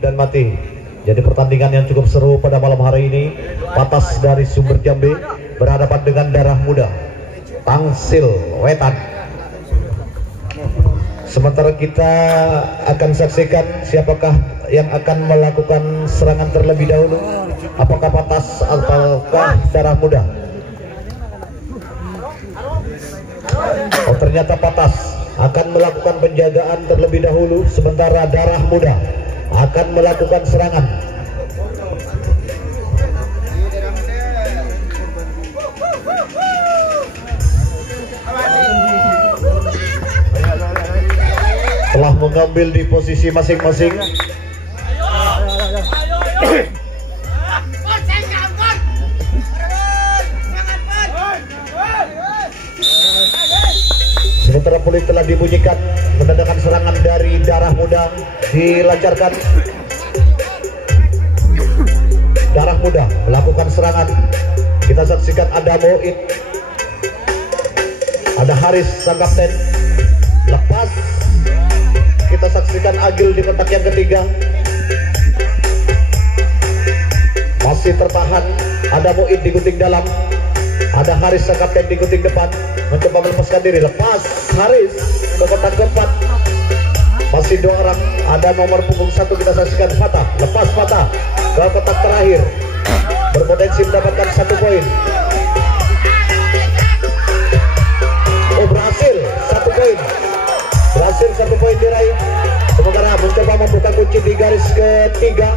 dan mati. Jadi pertandingan yang cukup seru pada malam hari ini. Patas dari Sumber Jambe berhadapan dengan Darah Muda Tangsil Wetan. Sementara kita akan saksikan siapakah yang akan melakukan serangan terlebih dahulu. Apakah Patas ataukah Darah Muda? Oh, ternyata Patas akan melakukan penjagaan terlebih dahulu, sementara Darah Muda akan melakukan serangan. Telah mengambil di posisi masing-masing. Sementara peluit telah dibunyikan, menandakan serangan dari Darah Muda dilancarkan. Darah Muda melakukan serangan. Kita saksikan ada Moid, ada Haris sang kapten. Lepas kita saksikan Agil di kotak yang ketiga. Masih tertahan, ada Moid di gunting dalam, ada Haris sang kapten di gunting depan, mencoba melepaskan diri. Lepas Haris ke kotak keempat. Masih dua orang, ada nomor punggung 1 kita saksikan Fatah. Lepas Fatah ke kotak terakhir, berpotensi mendapatkan 1 poin. Oh, berhasil 1 poin. Berhasil 1 poin diraih. Sementara mencoba membuka kunci di garis ketiga.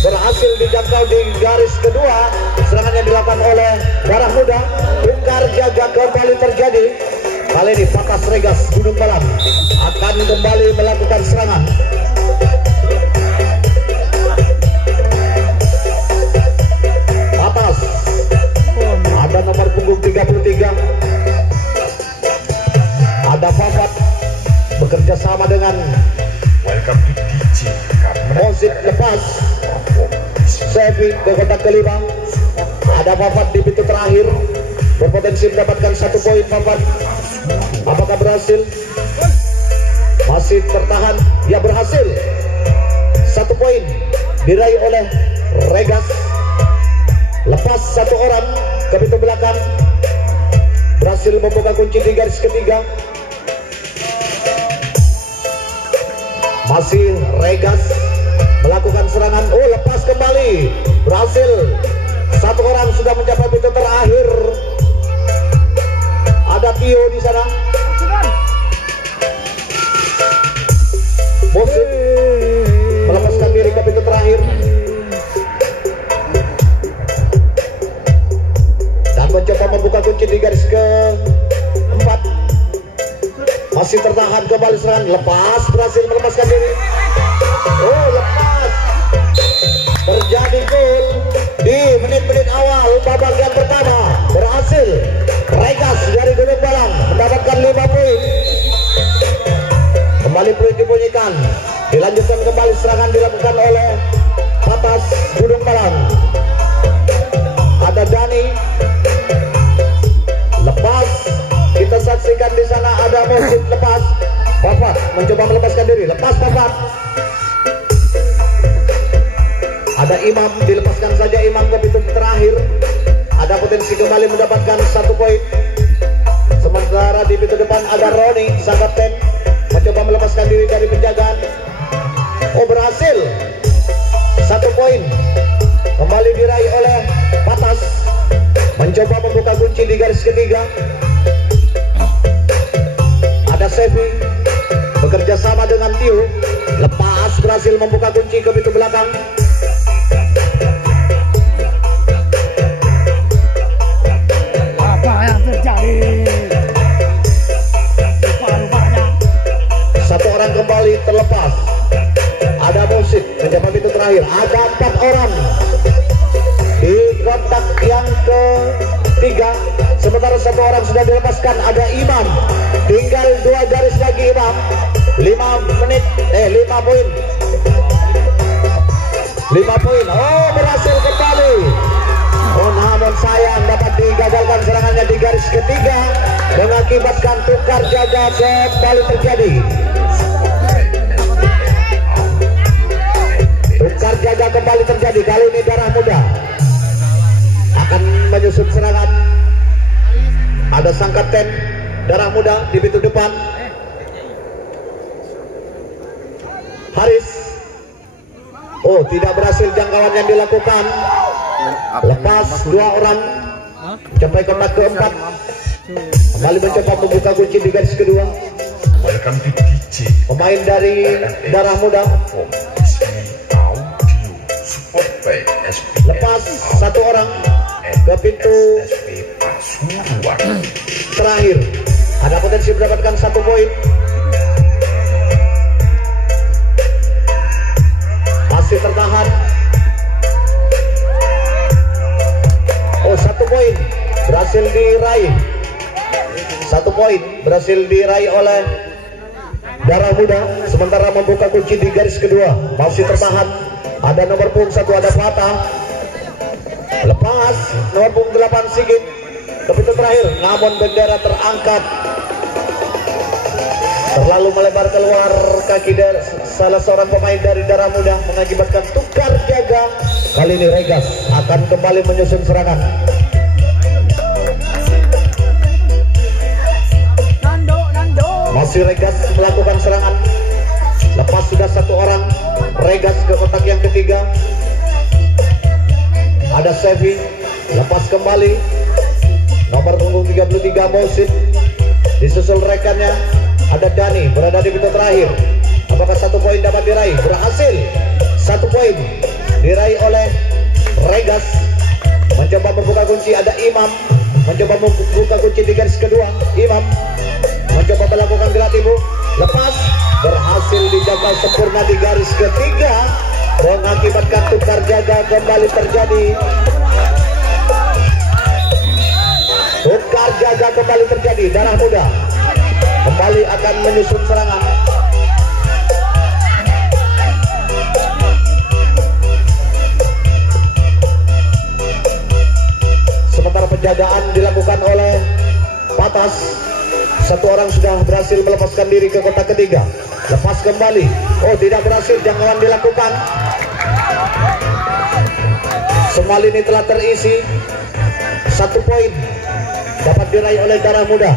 Berhasil dijangkau di garis kedua. Serangan yang dilakukan oleh Darah Muda. Bongkar jaga kembali terjadi. Kali ini Patas Regas Gunung Balang akan kembali melakukan serangan. Patas ada nomor punggung 33. Ada Fafat bekerja sama dengan Mozit. Lepas Sevi ke kotak kelima. Ada Fafat di pintu terakhir, berpotensi mendapatkan 1 poin. Fafat apakah berhasil? Masih tertahan. Ya, berhasil. 1 poin diraih oleh Regas. Lepas 1 orang ke pintu belakang, berhasil membuka kunci di garis ketiga. Masih Regas melakukan serangan. Oh, lepas kembali, berhasil. 1 orang sudah mencapai pintu terakhir. Ada Tio di sana. Musik melepaskan diri ke pintu terakhir dan mencoba membuka kunci di garis keempat. Masih tertahan, kembali serangan. Lepas, berhasil melepaskan diri. Oh, lepas. Terjadi gol di menit-menit awal babak yang pertama. Berhasil Regas dari Gunung Balang mendapatkan 5 poin. Kembali peluit dibunyikan. Dilanjutkan kembali, serangan dilakukan oleh Patas Gunung Balang. Ada Dani. Lepas kita saksikan di sana ada Mozit. Lepas Fafat mencoba melepaskan diri. Lepas Fafat. Ada Imam, dilepaskan saja Imam ke pintu terakhir. Ada potensi kembali mendapatkan 1 poin. Sementara di pintu depan ada Roni sang kapten, mencoba melepaskan diri dari penjagaan. Oh, berhasil. 1 poin kembali diraih oleh Patas. Mencoba membuka kunci di garis ketiga. Ada Sevi bekerja sama dengan Tio. Lepas, berhasil membuka kunci ke pintu belakang. Apa yang terjadi? 1 orang kembali terlepas. Ada Musik mencapai pintu terakhir. Ada 4 orang di kotak yang ketiga. Sementara 1 orang sudah dilepaskan. Ada Imam. Tinggal 2 garis lagi Imam. 5 poin. 5 poin. Oh, berhasil kembali. Oh, namun sayang dapat digagalkan serangannya di garis ketiga, mengakibatkan tukar jaga kembali terjadi. Muda di pintu depan. Haris. Oh, tidak berhasil jangkauan yang dilakukan. Lepas dua orang sampai kotak keempat. Kembali mencoba membuka kunci di garis kedua. Pemain dari Darah Muda. Lepas satu orang ke pintu terakhir. Ada potensi mendapatkan 1 poin. Masih tertahan. Oh, 1 poin berhasil diraih. 1 poin berhasil diraih oleh Darah Muda. Sementara membuka kunci di garis kedua. Masih tertahan. Ada nomor punggung 1, ada Fatah. Lepas nomor punggung 8 Sigit ke pintu terakhir. Namun bendera terangkat. Terlalu melebar keluar kaki dari salah seorang pemain dari Darah Muda, mengakibatkan tukar jaga. Kali ini Regas akan kembali menyusun serangan. Masih Regas melakukan serangan. Lepas sudah 1 orang. Regas ke kotak yang ketiga. Ada Sevi. Lepas kembali nomor punggung 33 Mosid. Disusul rekannya ada Dani berada di pintu terakhir. Apakah 1 poin dapat diraih? Berhasil. 1 poin diraih oleh Regas. Mencoba membuka kunci, ada Imam. Mencoba membuka kunci di garis kedua. Imam mencoba melakukan gerak ibu. Lepas berhasil dijaga sempurna di garis ketiga. Mengakibatkan tukar jaga kembali terjadi. Tukar jaga kembali terjadi. Darah Muda kembali akan menyusun serangan. Sementara penjagaan dilakukan oleh Patas. 1 orang sudah berhasil melepaskan diri ke kotak ketiga. Lepas kembali. Oh, tidak berhasil, jangkauan dilakukan. Semua lini telah terisi. 1 poin dapat diraih oleh Darah Muda.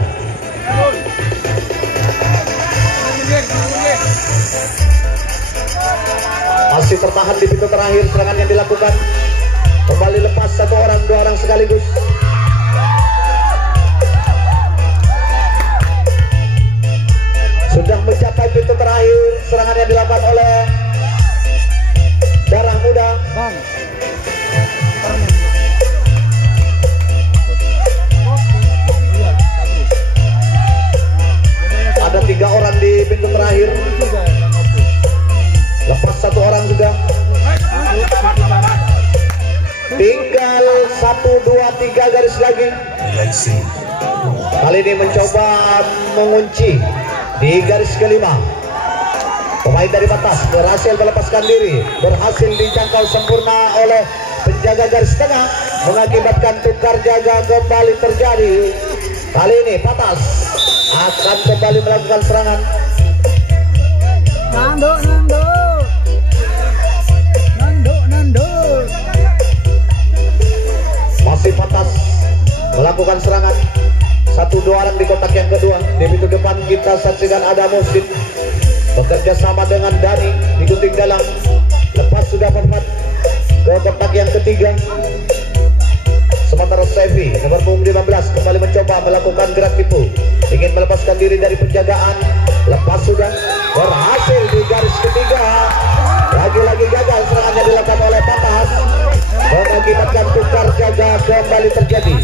Masih tertahan di pintu terakhir. Serangan yang dilakukan. Kembali lepas 1 orang, 2 orang sekaligus. Sudah mencapai pintu terakhir. Serangan yang dilakukan oleh Darah Muda. Ada 3 orang di pintu terakhir. Lepas 1 orang sudah. Tinggal 1, 2, 3 garis lagi. Kali ini mencoba mengunci di garis kelima. Pemain dari Batas berhasil melepaskan diri. Berhasil dijangkau sempurna oleh penjaga garis tengah. Mengakibatkan tukar jaga kembali terjadi. Kali ini Batas akan kembali melakukan serangan. Nando. Masih Patas melakukan serangan. 1, 2 orang di kotak yang kedua. Di pintu depan kita saksikan ada Mosid bekerja sama dengan Dani di gunting dalam. Lepas sudah Fatah ke kotak yang ketiga. Sementara Sevi nomor punggung 15 kembali mencoba melakukan gerak tipu, ingin melepaskan diri dari penjagaan. Lepas sudah berhasil di garis ketiga. Lagi-lagi gagal serangannya dilakukan oleh Patas. Mengakibatkan tukar jaga kembali terjadi.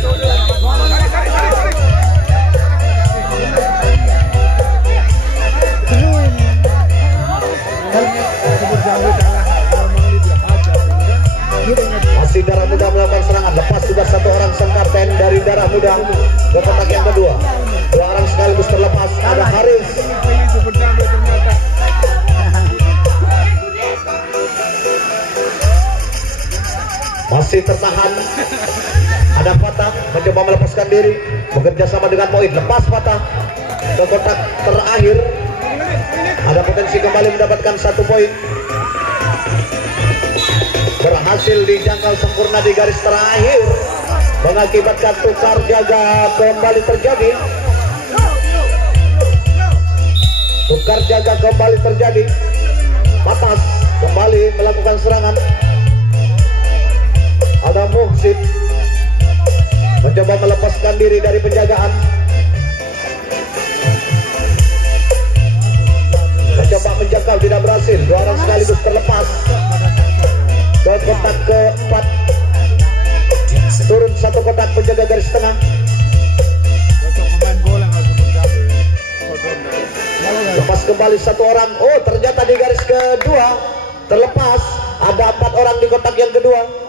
Masih Darah Muda melakukan serangan. Lepas sudah 1 orang sang kapten dari Darah Muda ke kotak yang kedua. 2 orang sekaligus terlepas. Ada Haris. Masih tertahan. Ada Fatah mencoba melepaskan diri, bekerja sama dengan Moid. Lepas Fatah ke kotak terakhir. Ada potensi kembali mendapatkan 1 poin. Berhasil dijangkau sempurna di garis terakhir, mengakibatkan tukar jaga kembali terjadi. tukar jaga kembali terjadi. Patas kembali melakukan serangan. Ada Muhsin mencoba melepaskan diri dari penjagaan, mencoba menjangkau, tidak berhasil. Dua orang sekaligus terlepas ke kotak keempat. Turun satu kotak penjaga garis tengah. Lepas kembali satu orang. Oh, ternyata di garis kedua terlepas. Ada 4 orang di kotak yang kedua.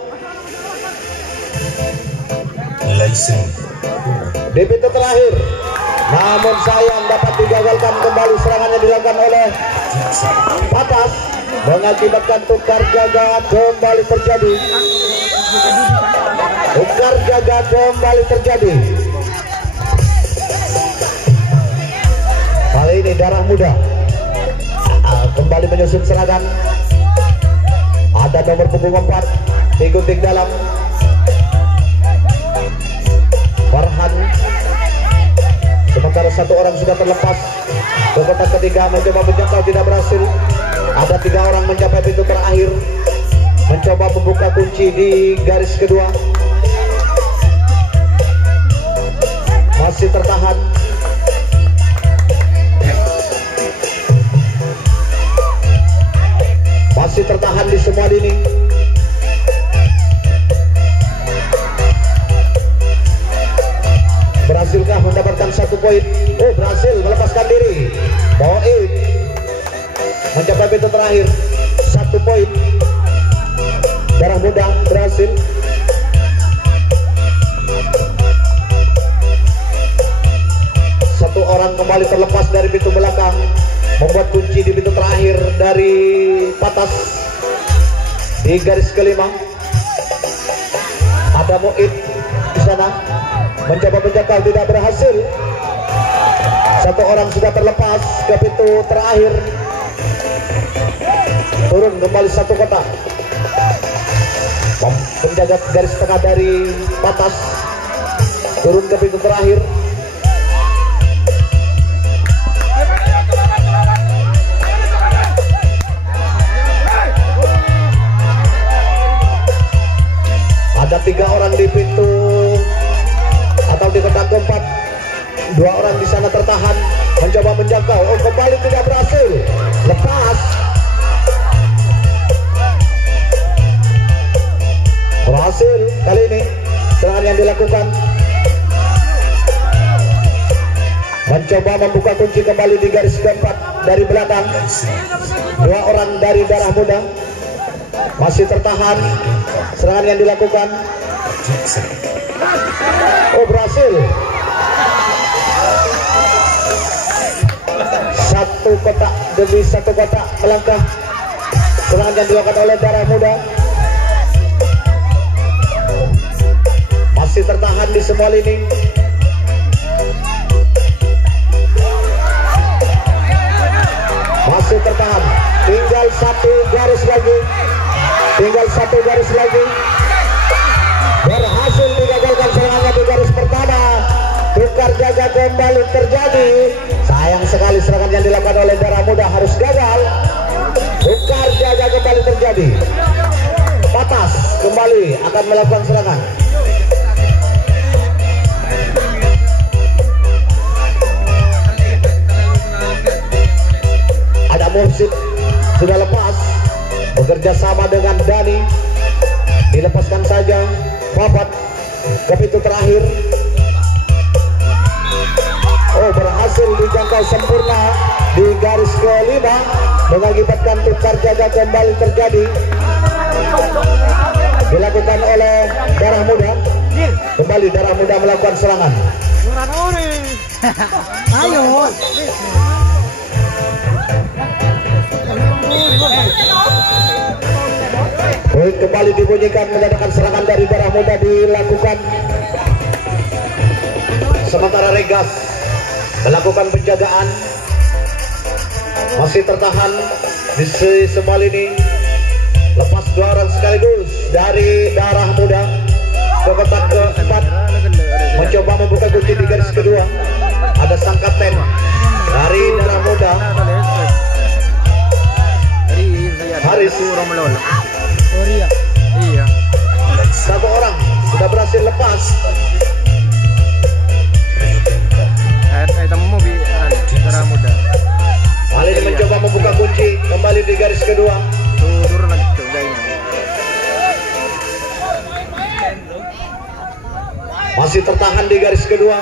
Di pintu terakhir, namun sayang dapat digagalkan. Kembali serangannya dilakukan oleh Patas, mengakibatkan tukar jaga kembali terjadi. Tukar jaga kembali terjadi. Kali ini Darah Muda kembali menyusun serangan. Ada nomor punggung 4 digunting dalam. Farhan, sementara satu orang sudah terlepas. Ke kotak ketiga mencoba menjangkau, tidak berhasil. Ada 3 orang mencapai pintu terakhir, mencoba membuka kunci di garis kedua. Masih tertahan. Masih tertahan di semua lini. Berhasilkah mendapatkan 1 poin? Oh, berhasil melepaskan diri. Boib mencapai pintu terakhir, 1 poin. Darah Muda berhasil. Satu orang kembali terlepas dari pintu belakang, membuat kunci di pintu terakhir dari Patas di garis kelima. Ada Mu'id di sana, mencoba menjangkau, tidak berhasil. Satu orang sudah terlepas ke pintu terakhir. Turun kembali 1 kotak. Penjaga garis tengah dari Patas turun ke pintu terakhir. Ada 3 orang di pintu atau di kotak keempat. 2 orang di sana tertahan, mencoba menjangkau. Oh, kembali tidak berhasil. Lepas. Berhasil kali ini serangan yang dilakukan. Mencoba membuka kunci kembali di garis keempat dari belakang. 2 orang dari Darah Muda masih tertahan. Serangan yang dilakukan. Oh, berhasil. 1 kotak demi 1 kotak melangkah. Serangan yang dilakukan oleh Darah Muda. Masih tertahan di semua lini. Masih tertahan. Tinggal 1 garis lagi. Tinggal 1 garis lagi. Berhasil digagalkan serangannya di garis pertama. Tukar jaga kembali terjadi. Sayang sekali serangan yang dilakukan oleh Darah Muda harus gagal. Tukar jaga kembali terjadi. Patas kembali akan melakukan serangan. Ada Muhsin sudah lepas, bekerja sama dengan Dani. Dilepaskan saja. Papat ke pintu terakhir. Oh, berhasil dijangkau sempurna di garis kelima, mengakibatkan tukar jaga kembali terjadi. Dilakukan oleh Darah Muda. Kembali Darah Muda melakukan serangan. Ayo. Poin kembali dibunyikan, menjadikan serangan dari Darah Muda dilakukan. Sementara Regas melakukan penjagaan, masih tertahan di semua lini. Lepas 2 orang sekaligus dari Darah Muda ke kotak keempat, mencoba membuka kunci di garis kedua. Ada sang kapten dari darah muda Haris. Iya. Satu orang sudah berhasil lepas. Temu bi darah muda. Kali ini mencoba membuka kunci kembali di garis kedua. Turun lagi coba ini. Masih tertahan di garis kedua.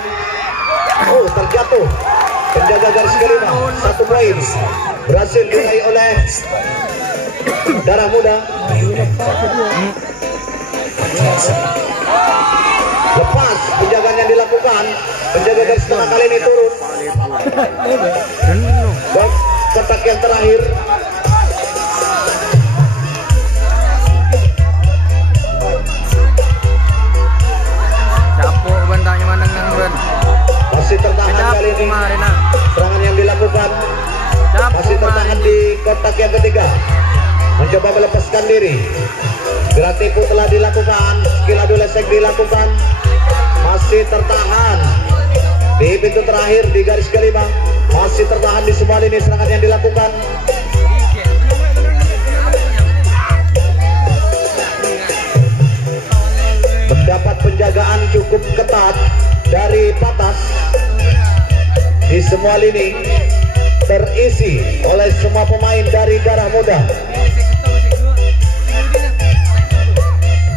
Oh, terjatuh. Penjaga garis kelima, 1 poin. Berhasil diraih oleh darah muda. Lepas penjagaan yang dilakukan. Penjaga garis tengah kali ini turun. Dan kotak yang terakhir. Capok bentangnya mandang nang ben. Masih tertahan kali ini. Serangan yang dilakukan masih tertahan di kotak yang ketiga. Mencoba melepaskan diri. Gerak tipu telah dilakukan. Skill adu lesek dilakukan. Masih tertahan di pintu terakhir di garis kelima. Masih tertahan di semua lini serangan yang dilakukan. Mendapat penjagaan cukup ketat dari Patas. Di semua lini terisi oleh semua pemain dari darah muda.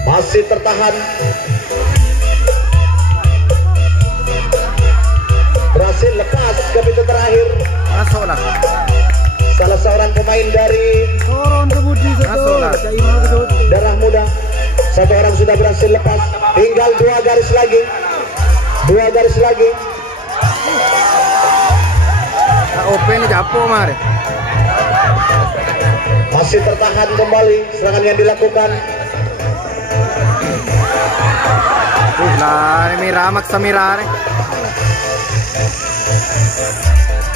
Masih tertahan. Berhasil lepas ke pintu terakhir. Masuklah. Salah seorang pemain dari Masuklah. darah muda. Satu orang sudah berhasil lepas. Tinggal 2 garis lagi. 2 garis lagi. Open capok mari. Masih tertahan kembali serangan yang dilakukan. Lah ini ramak samira.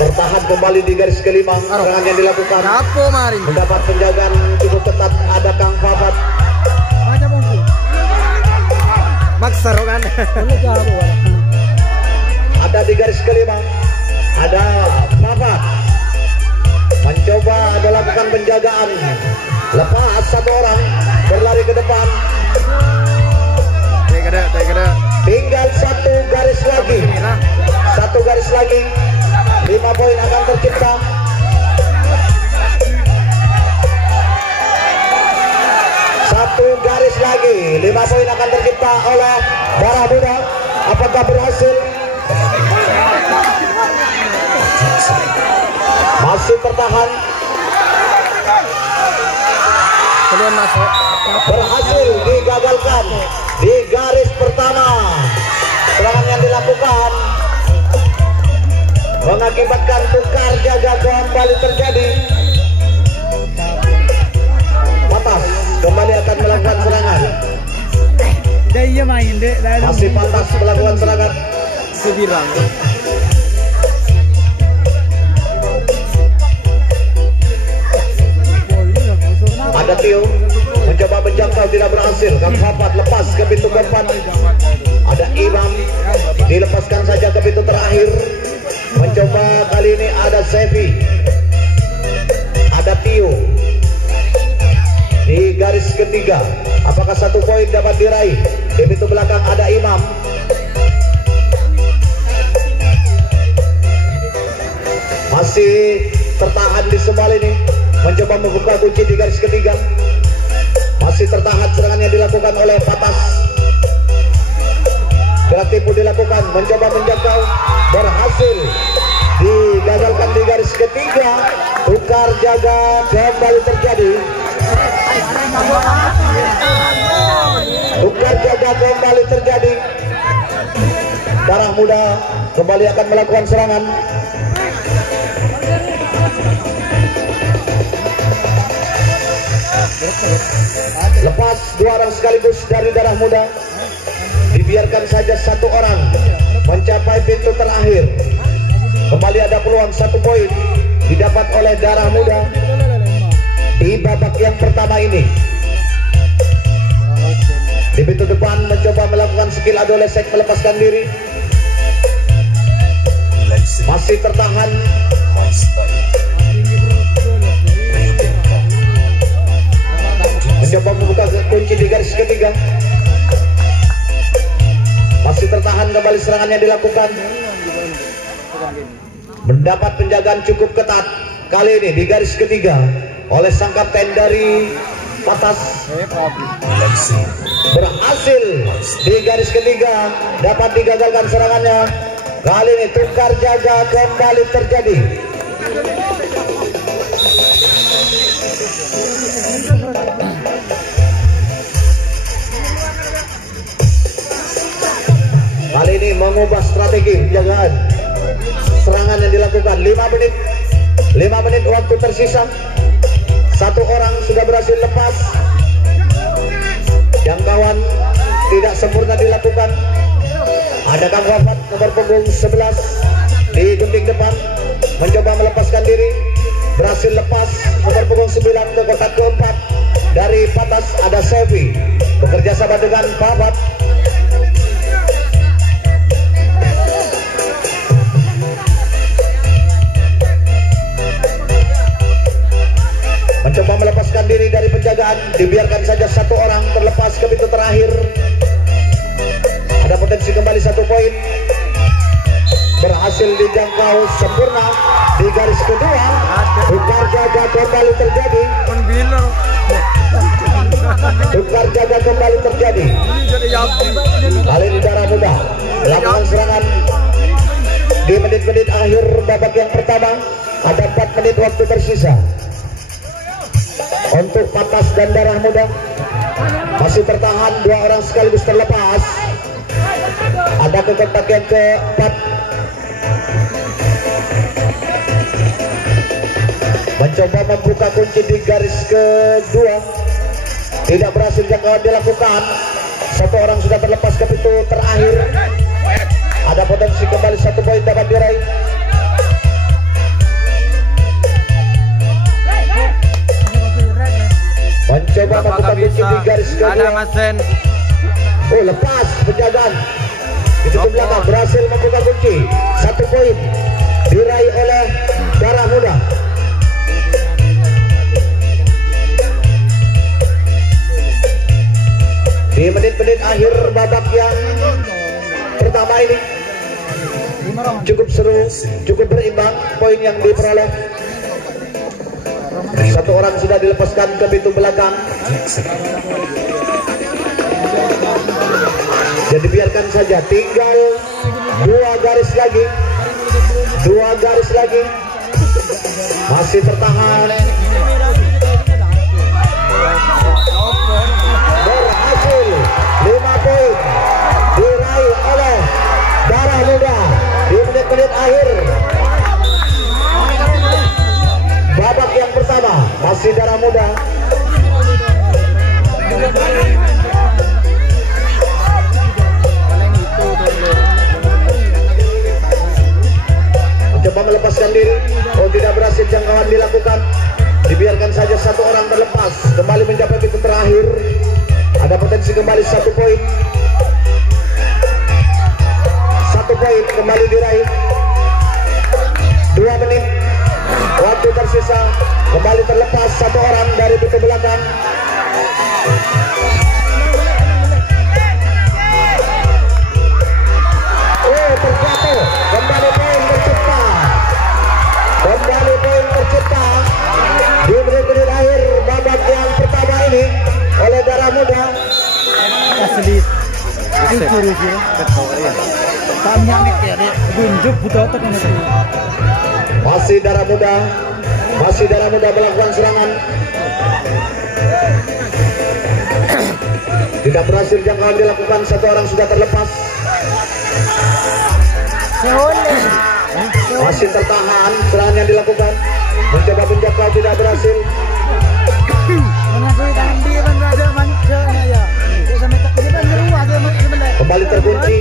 Tertahan kembali di garis kelima serangan yang dilakukan. Capok mari. Mendapat penjagaan cukup ketat ada Kang Fafat. Maksa kan. Ada di garis kelima. Ada Fafat. Mencoba melakukan penjagaan. Lepas 1 orang berlari ke depan. Tinggal 1 garis lagi. 1 garis lagi. 5 poin akan tercipta. Satu garis lagi. 5 poin akan tercipta oleh darah muda. Apakah berhasil? Masih tertahan. Keluar masuk. Berhasil digagalkan di garis pertama. Serangan yang dilakukan mengakibatkan tukar jaga kembali terjadi. Patas kembali akan melakukan serangan. Masih Patas melakukan serangan. Sebilang. Ada Tio mencoba menjangkau, tidak berhasil. Kang Fafat lepas ke pintu keempat. Ada Imam dilepaskan saja ke pintu terakhir. Mencoba kali ini ada Sevi. Ada Tio di garis ketiga. Apakah 1 poin dapat diraih? Di pintu belakang ada Imam. Masih tertahan di semua lini. Mencoba membuka kunci di garis ketiga. Masih tertahan serangan yang dilakukan oleh Patas. Gerak tipu dilakukan. Mencoba menjangkau. Berhasil digagalkan di garis ketiga. Tukar jaga kembali terjadi. Tukar jaga kembali terjadi. Darah muda kembali akan melakukan serangan. Lepas 2 orang sekaligus dari darah muda. Dibiarkan saja 1 orang mencapai pintu terakhir. Kembali ada peluang 1 poin didapat oleh darah muda di babak yang pertama ini. Di pintu depan mencoba melakukan skill adu lesek melepaskan diri. Masih tertahan serangan yang dilakukan. Mendapat penjagaan cukup ketat kali ini di garis ketiga oleh sang kapten dari Patas. Berhasil di garis ketiga, dapat digagalkan serangannya. Kali ini tukar jaga kembali terjadi. Kali ini mengubah strategi penjagaan serangan yang dilakukan. 5 menit waktu tersisa. Satu orang sudah berhasil lepas. Jangkauan tidak sempurna dilakukan. Ada Kang Wafat nomor punggung 11 di gunting depan mencoba melepaskan diri, berhasil lepas. Nomor punggung 9 ke kotak keempat dari Patas ada Sevi bekerja sama dengan Wafat. Mencoba melepaskan diri dari penjagaan, dibiarkan saja satu orang terlepas ke pintu terakhir. Ada potensi kembali 1 poin. Berhasil dijangkau sempurna di garis kedua. Tukar jaga kembali terjadi. Tukar jaga kembali terjadi. Kali ini Darah Muda melakukan serangan di menit-menit akhir babak yang pertama. Ada 4 menit waktu tersisa. Untuk Patas dan Darah Muda masih tertahan, 2 orang sekaligus terlepas. Ada ke kotak yang keempat. Mencoba membuka kunci di garis kedua, tidak berhasil jangkauan dilakukan. 1 orang sudah terlepas ke pintu terakhir. Ada potensi kembali 1 poin dapat diraih. Mencoba membuka kunci di garis kedua. Oh, lepas penjagaan di pintu belakang, berhasil membuka kunci. 1 poin diraih oleh Darah Muda. Di menit-menit akhir babak yang pertama ini cukup seru, cukup berimbang poin yang diperoleh. 1 orang sudah dilepaskan ke pintu belakang. Jadi biarkan saja, tinggal 2 garis lagi. 2 garis lagi. Masih tertahan. Berhasil 5 poin diraih oleh Darah Muda di menit-menit akhir babak yang pertama. Masih Darah Muda. Mencoba melepaskan diri. Oh, tidak berhasil jangkauan dilakukan. Dibiarkan saja 1 orang terlepas. Kembali mencapai pintu terakhir. Ada potensi kembali 1 poin. 1 poin kembali diraih. 2 menit waktu tersisa. Kembali terlepas 1 orang dari pintu belakang. Oh, terjatuh. Kembali poin tercipta. Kembali poin tercipta di menit-menit akhir babak yang pertama ini oleh Darah Muda. Masih Darah Muda. Masih Darah Muda melakukan serangan. Tidak berhasil jangkauan dilakukan. 1 orang sudah terlepas. Masih tertahan serangan yang dilakukan. Mencoba menjangkau, tidak berhasil. Kembali terkunci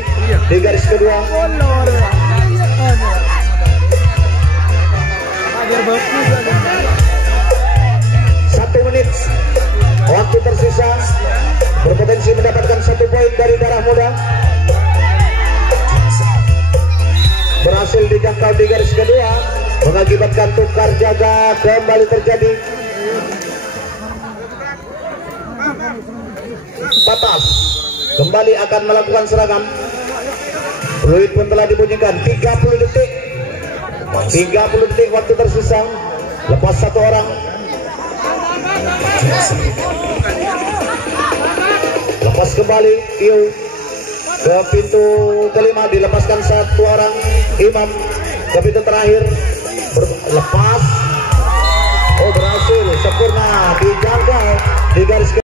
di garis kedua. 1 menit waktu tersisa. Berpotensi mendapatkan 1 poin dari Darah Muda. Berhasil dijangkau di garis kedua, mengakibatkan tukar jaga kembali terjadi. Patas kembali akan melakukan serangan. Fluid pun telah dibunyikan. 30 detik waktu tersisa. Lepas satu orang. Lepas kembali Q ke pintu kelima, dilepaskan satu orang. Imam ke pintu terakhir, lepas. Oh, berhasil sempurna dijangkau di garis